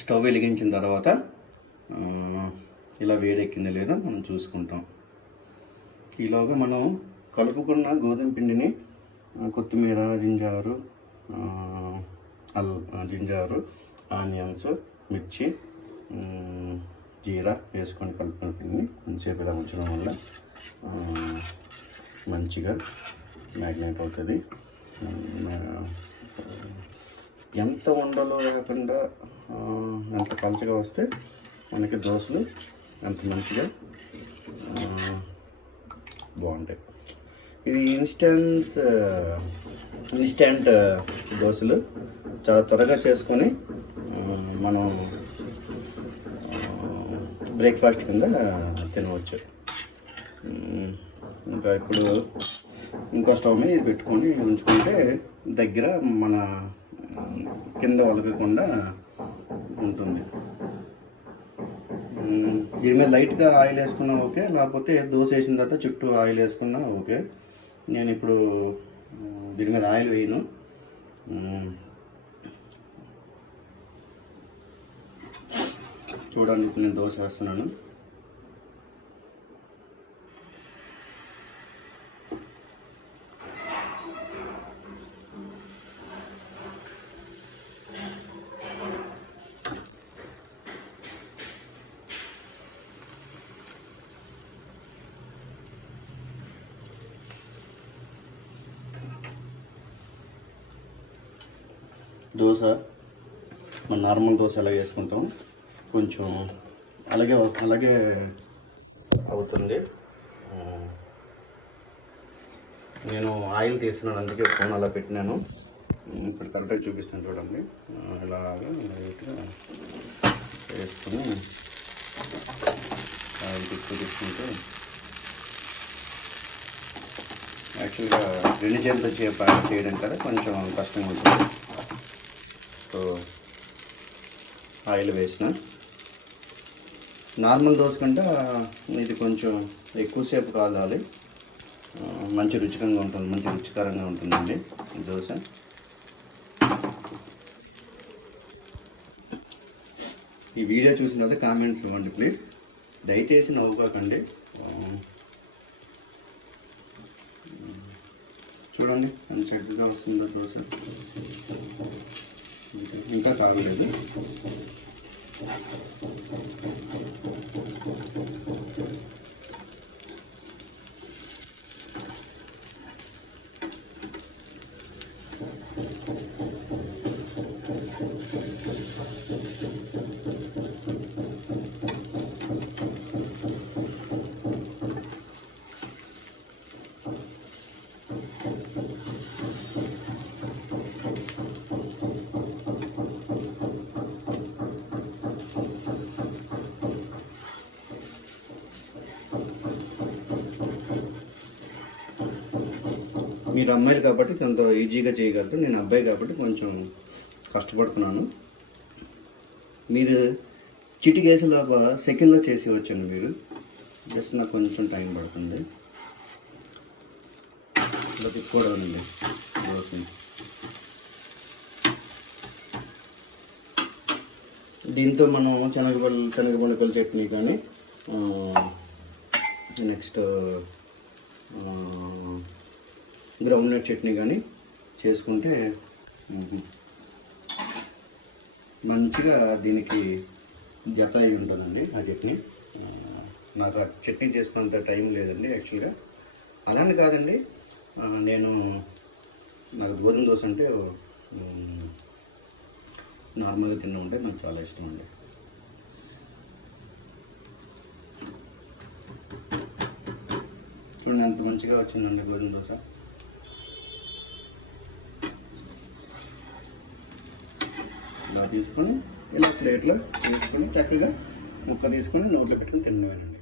Stove వెలిగించిన తర్వాత ఇలా వేడెక్కింది లేదా మనం చూసుకుంటాం. ఈలోగా మనం కలుపుకున్న గోధుమ పిండిని కొత్తిమీర, జింజారు, ఆనియన్స్, మిర్చి, జీరా వేసుకొని కలుపుకున్న పిండిని కొంచెంసేపు ఇలా ఉంచడం వల్ల మంచిగా మ్యాగ్నేట్ అవుతుంది. ఎంత ఉండలో లేకుండా ఎంత పలచగా వస్తే మనకి దోశలు ఎంత మంచిగా బాగుంటాయి. ఇది ఇన్స్టెంట్ దోశలు చాలా త్వరగా చేసుకొని మనం బ్రేక్ఫాస్ట్ కింద తినవచ్చు. ఇంకా ఇప్పుడు ఇంకో స్టవ్ మీద ఇది పెట్టుకొని ఉంచుకుంటే దగ్గర మన కింద వలకకుండా ఉంటుంది. దీని మీద లైట్గా ఆయిల్ వేసుకున్నా ఓకే, లేకపోతే దోశ వేసిన తర్వాత చుట్టూ ఆయిల్ వేసుకున్నా ఓకే. నేను ఇప్పుడు దీని మీద ఆయిల్ వేయను. చూడండి, ఇప్పుడు నేను దోశ వేస్తున్నాను. దోశ మన నార్మల్ దోశ ఎలా వేసుకుంటాం, కొంచెం అలాగే అవుతుంది. నేను ఆయిల్ తీస్తున్నాను, అందుకే ఫోన్ అలా పెట్టినాను. ఇప్పుడు కరెక్ట్గా చూపిస్తాను చూడండి. ఇలాగా లైట్గా వేసుకొని ఆయిల్ తీసుకుంటే యాక్చువల్గా 2 చేతులతో చేయడం కదా కొంచెం కష్టంగా ఉంటుంది. సో ఆయిల్ వేసిన నార్మల్ దోశ కంటే ఇది కొంచెం ఎక్కువసేపు కాలాలి. మంచి రుచికరంగా ఉంటుందండి ఈ దోశ. ఈ వీడియో చూసిన తర్వాత కామెంట్స్ ఇవ్వండి ప్లీజ్. దయచేసి నవ్వుకోకండి. చూడండి ఎంత చక్కగా వస్తుందో దోశ. ఇంకా కాగలేదు. మీరు అమ్మాయిలు కాబట్టి కొంత ఈజీగా చేయగలరు. నేను అబ్బాయి కాబట్టి కొంచెం కష్టపడుతున్నాను. మీరు చిటికేసేలోప సెకండ్లో చేసి వచ్చాను. మీరు జస్ట్ నాకు కొంచెం టైం పడుతుంది. ఇలా తిప్పుకోవడం అండి. దీంతో మనం శనగపండుకల చట్నీ కానీ నెక్స్ట్ గ్రౌండ్నట్ చట్నీ కానీ చేసుకుంటే మంచిగా దీనికి జత అయి ఉంటుందండి. ఆ చట్నీ నాకు ఆ చట్నీ చేసుకున్నంత టైం లేదండి యాక్చువల్గా. అలానే కాదండి, నాకు గోధుమ దోశ అంటే నార్మల్గా తిన్న ఉంటే నాకు చాలా ఇష్టం అండి. చూడండి ఎంత మంచిగా వచ్చిందండి గోధుమ దోశ. ఇలా తీసుకొని ఇలా ప్లేట్లో వేసుకొని చక్కగా ముక్క తీసుకొని నోట్లో పెట్టుకొని తినవేనండి.